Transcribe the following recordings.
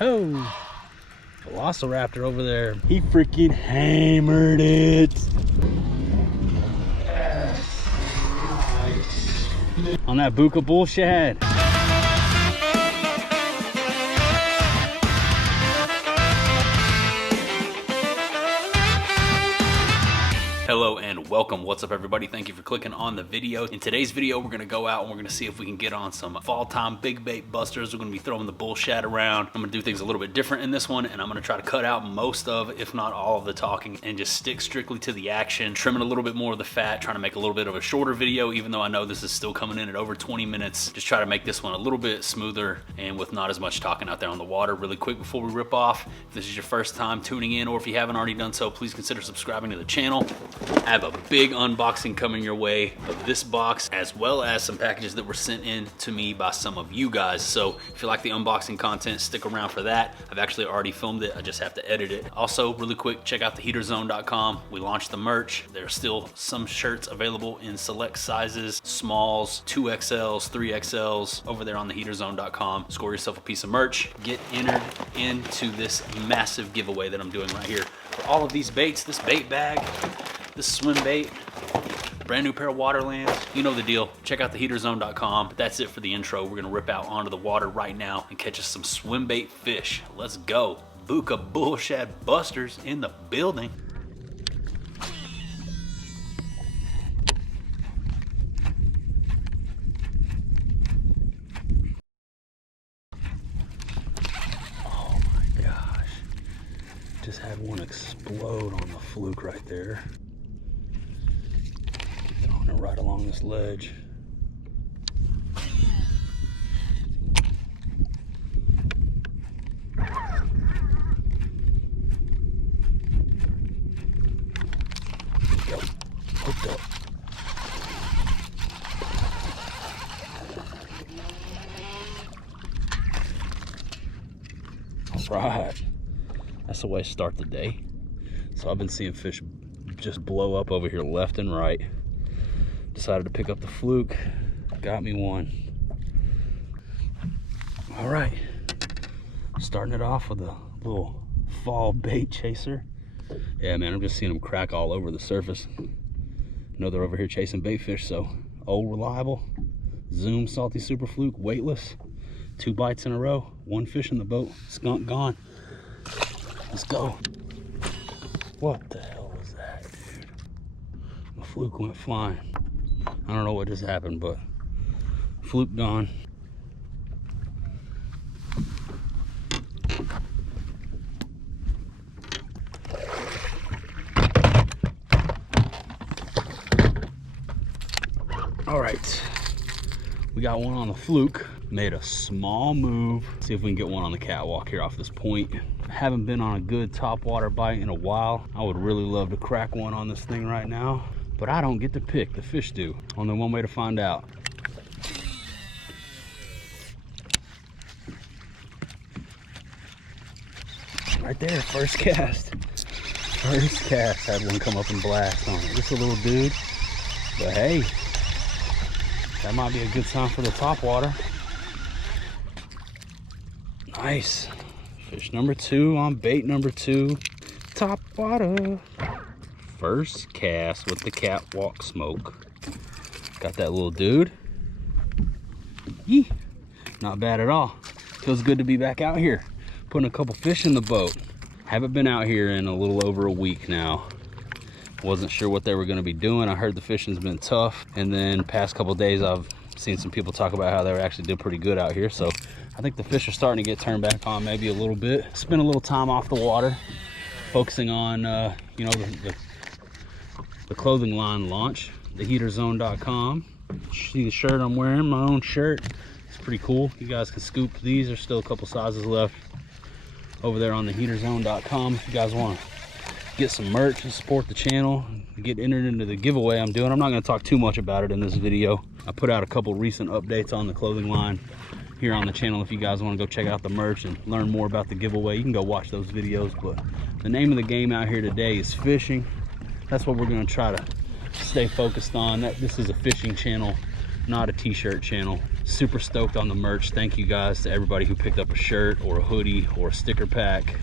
Oh, Velociraptor over there. He freaking hammered it. On that Bucca BullShad. Hello and welcome. What's up, everybody? Thank you for clicking on the video. In today's video, we're gonna go out and we're gonna see if we can get on some fall time big bait busters. We're gonna be throwing the BullShad around. I'm gonna do things a little bit different in this one, and I'm gonna try to cut out most of, if not all of the talking, and just stick strictly to the action, trimming a little bit more of the fat, trying to make a little bit of a shorter video, even though I know this is still coming in at over 20 minutes. Just try to make this one a little bit smoother and with not as much talking out there on the water. Really quick before we rip off, if this is your first time tuning in, or if you haven't already done so, please consider subscribing to the channel. I have a big unboxing coming your way of this box, as well as some packages that were sent in to me by some of you guys. So if you like the unboxing content, stick around for that. I've actually already filmed it, I just have to edit it. Also, really quick, check out theheaterzone.com. We launched the merch. There's still some shirts available in select sizes, smalls, 2XLs, 3XLs, over there on theheaterzone.com. Score yourself a piece of merch. Get entered into this massive giveaway that I'm doing right here. For all of these baits, this bait bag, this swim bait, brand new pair of Waterlands, you know the deal. Check out theheaterzone.com. But that's it for the intro. We're gonna rip out onto the water right now and catch us some swim bait fish. Let's go. Bucca BullShad busters in the building. Oh my gosh. Just had one explode on the fluke right there. Throwing it right along this ledge. Go. Hooked up. All right. That's the way to start the day. So I've been seeing fish just blow up over here left and right. Decided to pick up the fluke. Got me one. All right. Starting it off with a little fall bait chaser. Yeah, man, I'm just seeing them crack all over the surface. Know they're over here chasing bait fish, so old reliable Zoom salty super fluke, weightless. 2 bites in a row, 1 fish in the boat, skunk gone. Let's go. What the hell was that, dude? The fluke went flying. I don't know what just happened, but fluke gone. All right, we got one on the fluke. Made a small move. See if we can get one on the catwalk here off this point. Haven't been on a good topwater bite in a while. I would really love to crack one on this thing right now, but I don't get to pick, the fish do. Only one way to find out. Right there, first cast. First cast, had one come up and blast on it. Just a little dude, but hey, that might be a good sign for the topwater. Nice. Fish number 2 on bait number 2. Topwater. First cast with the catwalk smoke. Got that little dude. Yee. Not bad at all. Feels good to be back out here. Putting a couple fish in the boat. Haven't been out here in a little over a week now. Wasn't sure what they were going to be doing. I heard the fishing's been tough. And then past couple days I've seen some people talk about how they actually did pretty good out here. So I think the fish are starting to get turned back on maybe a little bit. Spent a little time off the water, focusing on you know, the clothing line launch, theheaterzone.com. See the shirt I'm wearing, my own shirt. It's pretty cool. You guys can scoop these. There's still a couple sizes left over there on theheaterzone.com if you guys want to get some merch and support the channel, get entered into the giveaway I'm doing. I'm not going to talk too much about it in this video. I put out a couple recent updates on the clothing line here on the channel. If you guys want to go check out the merch and learn more about the giveaway, you can go watch those videos. But the name of the game out here today is fishing. That's what we're going to try to stay focused on. This is a fishing channel, not a t-shirt channel. Super stoked on the merch. Thank you guys to everybody who picked up a shirt or a hoodie or a sticker pack.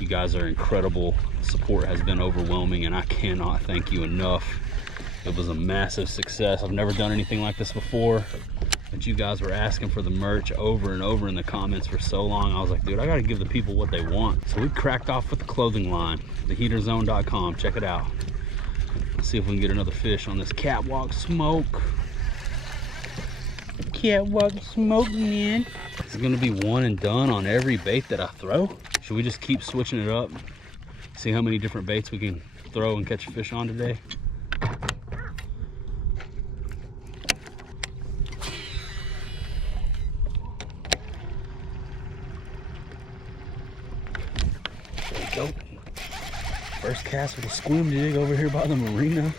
You guys are incredible. The support has been overwhelming and I cannot thank you enough. It was a massive success. I've never done anything like this before, but you guys were asking for the merch over and over in the comments for so long. I was like, dude, I gotta give the people what they want. So we cracked off with the clothing line, theheaterzone.com. Check it out. Let's see if we can get another fish on this catwalk smoke. Catwalk smoke, man. It's gonna be one and done on every bait that I throw. Should we just keep switching it up? See how many different baits we can throw and catch a fish on today? There we go. First cast with a squim jig over here by the marina.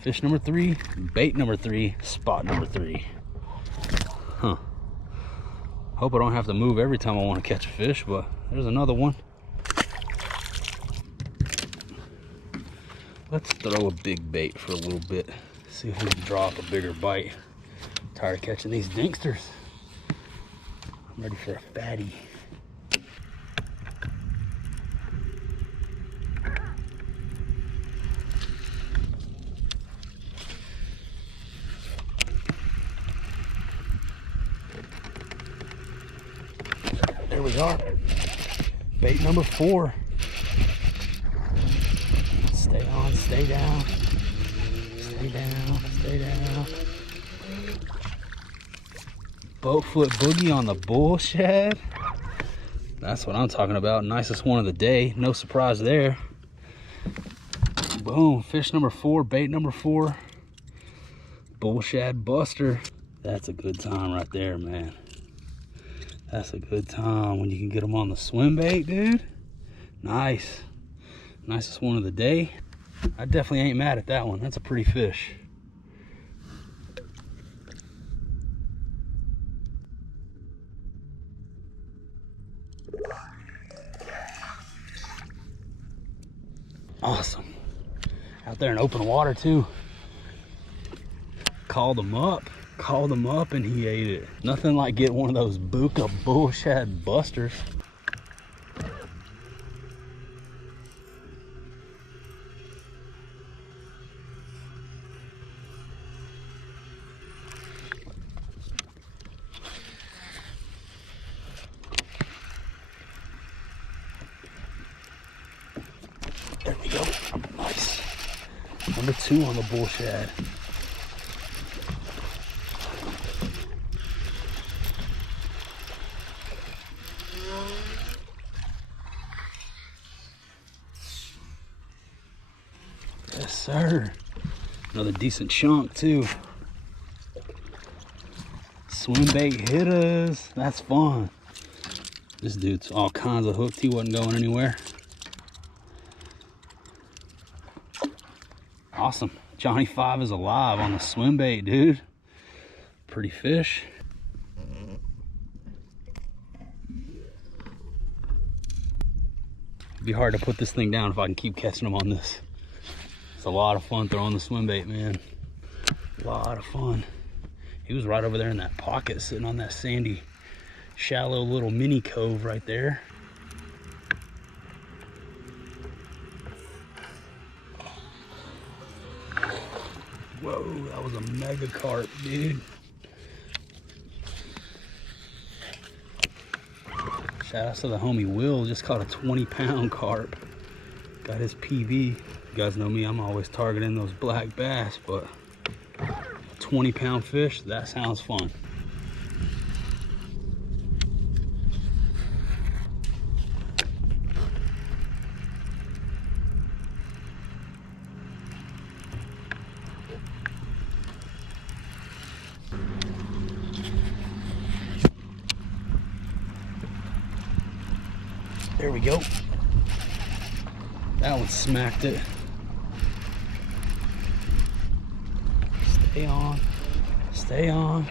Fish number 3, bait number 3, spot number 3. Huh. Hope I don't have to move every time I want to catch a fish, but there's another one. Let's throw a big bait for a little bit. See if we can draw up a bigger bite. I'm tired of catching these dinksters. I'm ready for a fatty. There we are. Bait number 4. Stay on, stay down. Stay down, stay down. Boat foot boogie on the BullShad. That's what I'm talking about. Nicest one of the day. No surprise there. Boom. Fish number 4, bait number 4. BullShad buster. That's a good time right there, man. That's a good time when you can get them on the swim bait, dude. Nice. Nicest one of the day. I definitely ain't mad at that one. That's a pretty fish. Awesome. Out there in open water too. Called him up and he ate it. Nothing like getting one of those Bucca BullShad busters. There we go. Nice. Number 2 on the BullShad. Yes, sir. Another decent chunk too. Swimbait hit us. That's fun. This dude's all kinds of hooked. He wasn't going anywhere. Awesome. Johnny 5 is alive on the swimbait, dude. Pretty fish. It'd be hard to put this thing down if I can keep catching them on this. It's a lot of fun throwing the swimbait, man. A lot of fun. He was right over there in that pocket, sitting on that sandy, shallow little mini cove right there. Whoa, that was a mega carp, dude. Shout out to the homie Will, just caught a 20-pound carp. Got his PV. You guys know me, I'm always targeting those black bass, but a 20-pound fish, that sounds fun. There we go. That one smacked it. Stay on. Stay on.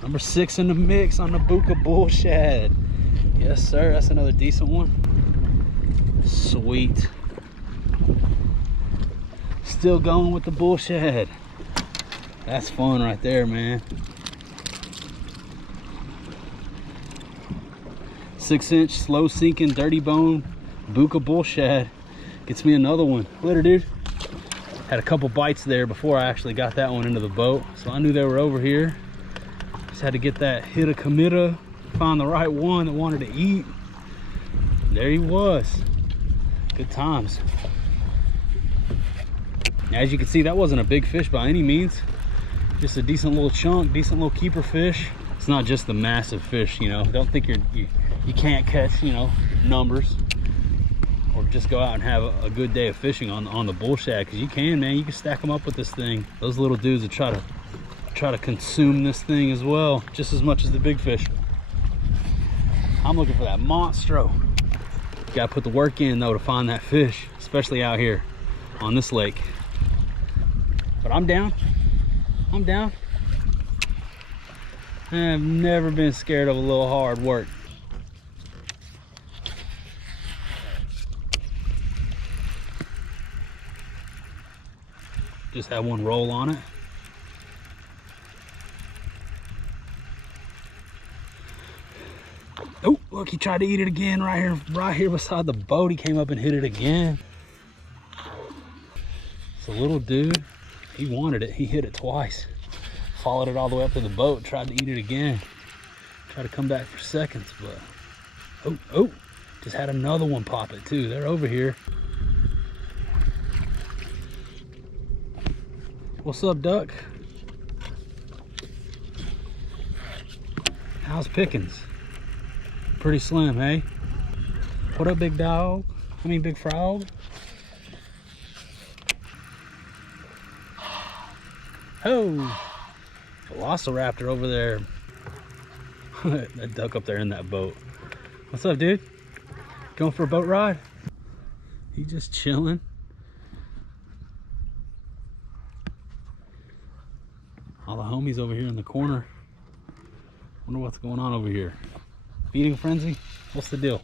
Number Number 6 in the mix on the Bucca BullShad. Yes, sir. That's another decent one. Sweet. Still going with the BullShad. That's fun right there, man. 6-inch slow sinking dirty bone Bucca BullShad. Gets me another one. Later, dude. Had a couple bites there before I actually got that one into the boat, so I knew they were over here. Just had to get that hit a committa, find the right one that wanted to eat. There he was. Good times. As you can see, that wasn't a big fish by any means. Just a decent little chunk, decent little keeper fish. It's not just the massive fish, you know. Don't think you can't catch, you know, numbers. Or just go out and have a good day of fishing on the BullShad, because you can, man. You can stack them up with this thing. Those little dudes will try to consume this thing as well, just as much as the big fish. I'm looking for that monstro. Gotta put the work in though to find that fish, especially out here on this lake. But I'm down. I'm down. I've never been scared of a little hard work. Just had one roll on it. Oh, look, he tried to eat it again right here beside the boat. He came up and hit it again. It's a little dude. He wanted it. He hit it twice. Followed it all the way up to the boat, tried to eat it again. Tried to come back for seconds, but oh, just had another one pop it too. They're over here. What's up, duck? How's pickings? Pretty slim, hey? What up, big dog? I mean, big frog? Oh, velociraptor over there. That duck up there in that boat. What's up, dude? Going for a boat ride? He just chilling. All the homies over here in the corner. Wonder what's going on over here. Feeding frenzy? What's the deal?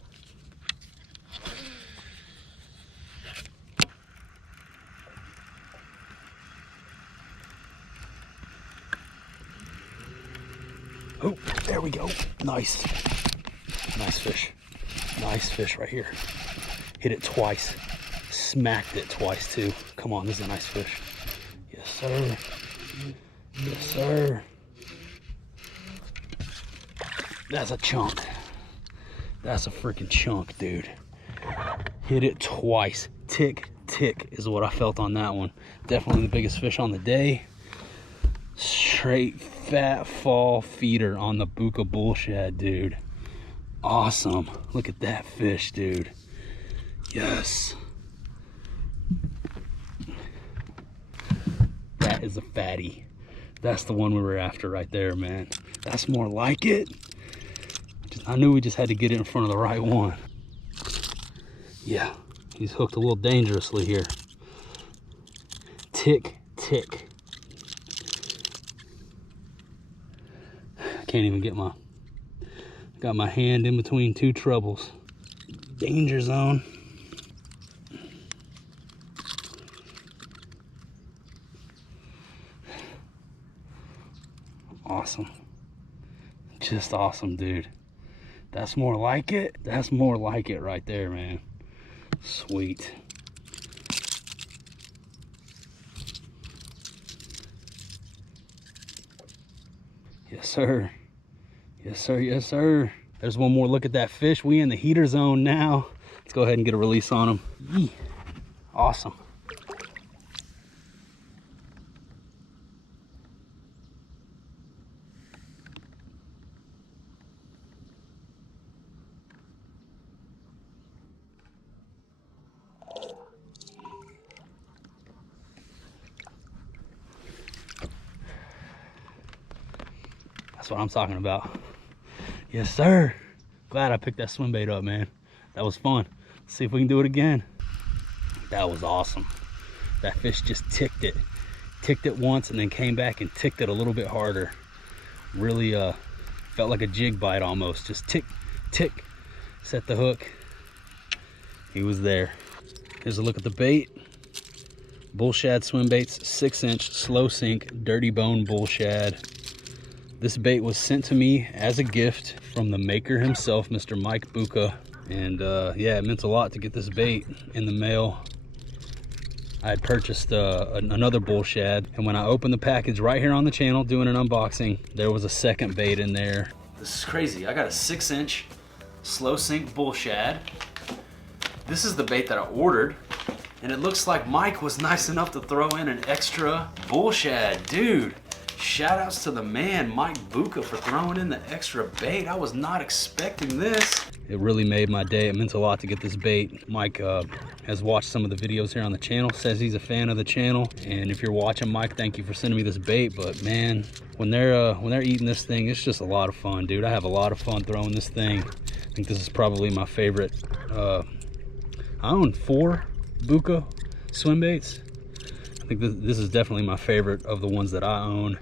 Oh, there we go. Nice. Nice fish. Nice fish right here. Hit it twice. Smacked it twice too. Come on, this is a nice fish. Yes, sir. Yes, sir. That's a chunk. That's a freaking chunk, dude. Hit it twice. Tick, tick is what I felt on that one. Definitely the biggest fish on the day. Straight fat fall feeder on the Bucca BullShad, dude. Awesome. Look at that fish, dude. Yes. That is a fatty. That's the one we were after right there, man. That's more like it. I knew we just had to get it in front of the right one. Yeah, he's hooked a little dangerously here. Tick, tick. I can't even get got my hand in between two troubles. Danger zone. Awesome. Just awesome, dude. That's more like it. That's more like it right there, man. Sweet. Yes, sir. Yes, sir. Yes, sir. There's one more look at that fish. We in the heater zone now. Let's go ahead and get a release on him. Yee. Awesome. That's what I'm talking about. Yes, sir. Glad I picked that swim bait up, man. That was fun. Let's see if we can do it again. That was awesome. That fish just ticked it. Ticked it once and then came back and ticked it a little bit harder. Really felt like a jig bite almost. Just tick, tick, set the hook. He was there. Here's a look at the bait. BullShad Swimbaits, 6-inch slow sink dirty bone bullshad. This bait was sent to me as a gift from the maker himself, Mr. Mike Bucca. And yeah, it meant a lot to get this bait in the mail. I had purchased another bullshad, and when I opened the package right here on the channel doing an unboxing, there was a second bait in there. This is crazy. I got a 6-inch slow sink bullshad. This is the bait that I ordered, and it looks like Mike was nice enough to throw in an extra bullshad. Dude, shout outs to the man, Mike Bucca, for throwing in the extra bait. I was not expecting this. It really made my day. It meant a lot to get this bait. Mike has watched some of the videos here on the channel, says he's a fan of the channel. And if you're watching, Mike, thank you for sending me this bait. But man, when they're eating this thing, it's just a lot of fun, dude. I have a lot of fun throwing this thing. I think this is probably my favorite. I own 4 Bucca Swimbaits. I think this is definitely my favorite of the ones that I own,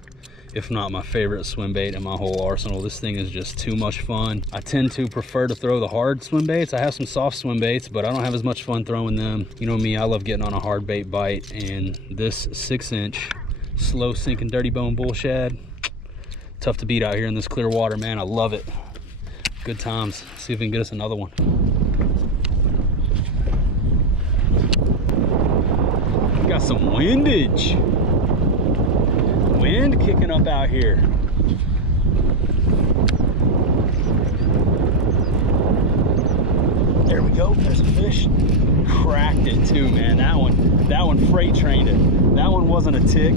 if not my favorite swim bait in my whole arsenal. This thing is just too much fun. I tend to prefer to throw the hard swim baits. I have some soft swim baits, but I don't have as much fun throwing them. You know me, I love getting on a hard bait bite, and this 6-inch slow sinking dirty bone bullshad, tough to beat out here in this clear water, man. I love it. Good times. See if we can get us another one. Got some windage. Wind kicking up out here. There we go. There's a fish. Cracked it too, man. That one freight trained it. That one wasn't a tick.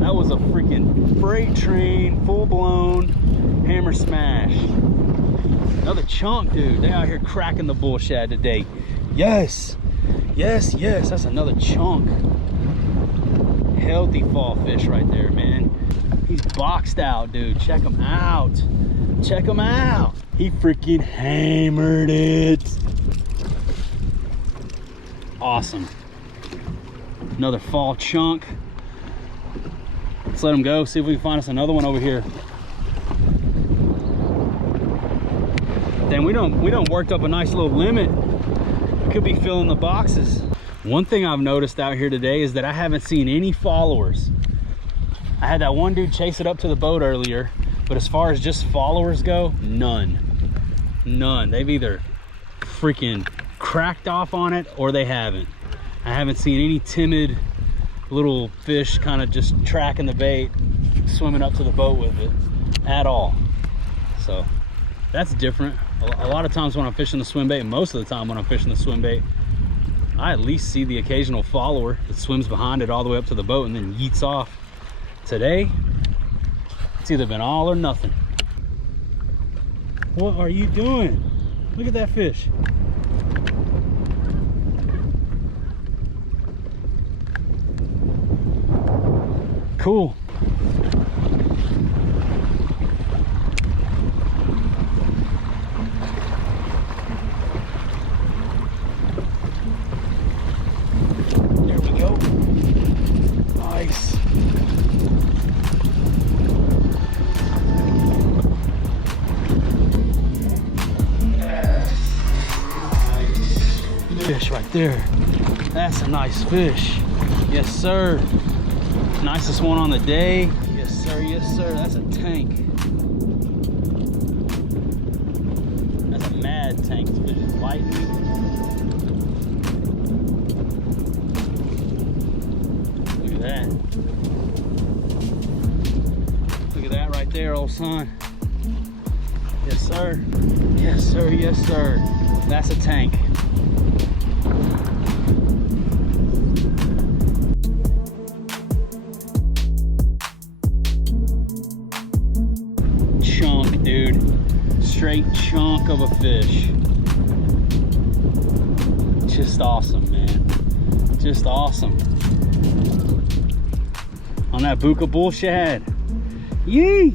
That was a freaking freight train, full blown hammer smash. Another chunk, dude. They out here cracking the bullshad today. Yes, yes, yes. That's another chunk. Healthy fall fish right there, man. He's boxed out, dude. Check him out. Check him out. He freaking hammered it. Awesome. Another fall chunk. Let's let him go. See if we can find us another one over here. Then we don't worked up a nice little limit. Could be filling the boxes. One thing I've noticed out here today is that I haven't seen any followers. I had that one dude chase it up to the boat earlier, but as far as just followers go, none. None. They've either freaking cracked off on it or they haven't. I haven't seen any timid little fish kind of just tracking the bait, swimming up to the boat with it at all. So that's different. A lot of times when I'm fishing the swim bait, most of the time when I'm fishing the swim bait, I at least see the occasional follower that swims behind it all the way up to the boat and then yeets off. Today, it's either been all or nothing. What are you doing? Look at that fish. Cool. Fish right there. That's a nice fish. Yes, sir. Nicest one on the day. Yes, sir. Yes, sir. That's a tank. That's a mad tank. This fish is biting me. Look at that. Look at that right there, old son. Yes, sir. Yes, sir. Yes, sir. That's a tank. Chunk, dude. Straight chunk of a fish. Just awesome, man. Just awesome. On that Bucca bullshad. Yee!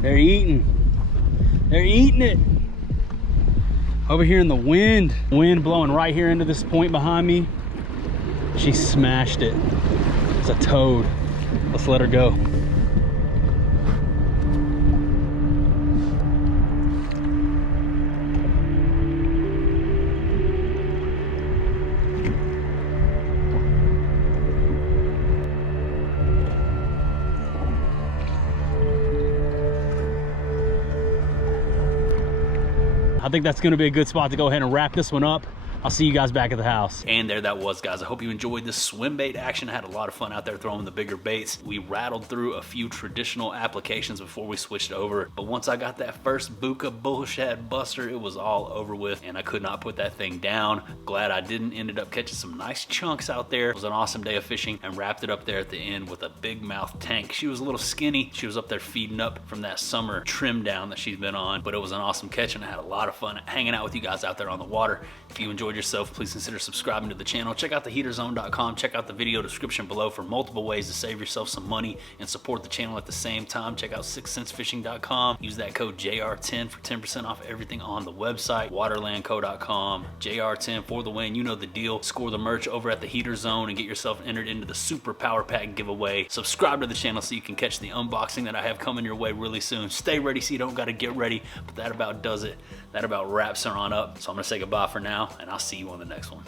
They're eating. They're eating it. Over here in the wind. Wind blowing right here into this point behind me. She smashed it. It's a toad. Let's let her go. I think that's gonna be a good spot to go ahead and wrap this one up. I'll see you guys back at the house. And there that was, guys. I hope you enjoyed this swim bait action. I had a lot of fun out there throwing the bigger baits. We rattled through a few traditional applications before we switched over. But once I got that first Bucca BullShad buster, it was all over with, and I could not put that thing down. Glad I didn't. Ended up catching some nice chunks out there. It was an awesome day of fishing, and wrapped it up there at the end with a big mouth tank. She was a little skinny. She was up there feeding up from that summer trim down that she's been on, but it was an awesome catch, and I had a lot of fun hanging out with you guys out there on the water. If you enjoyed yourself, please consider subscribing to the channel. Check out theheaterzone.com. Check out the video description below for multiple ways to save yourself some money and support the channel at the same time. Check out 6centsfishing.com. Use that code JR10 for 10% off everything on the website. Waterlandco.com. JR10 for the win. You know the deal. Score the merch over at the Heater Zone and get yourself entered into the Super Power Pack giveaway. Subscribe to the channel so you can catch the unboxing that I have coming your way really soon. Stay ready so you don't got to get ready, but that about does it. That about wraps her on up. So I'm going to say goodbye for now, and I'll see you on the next one.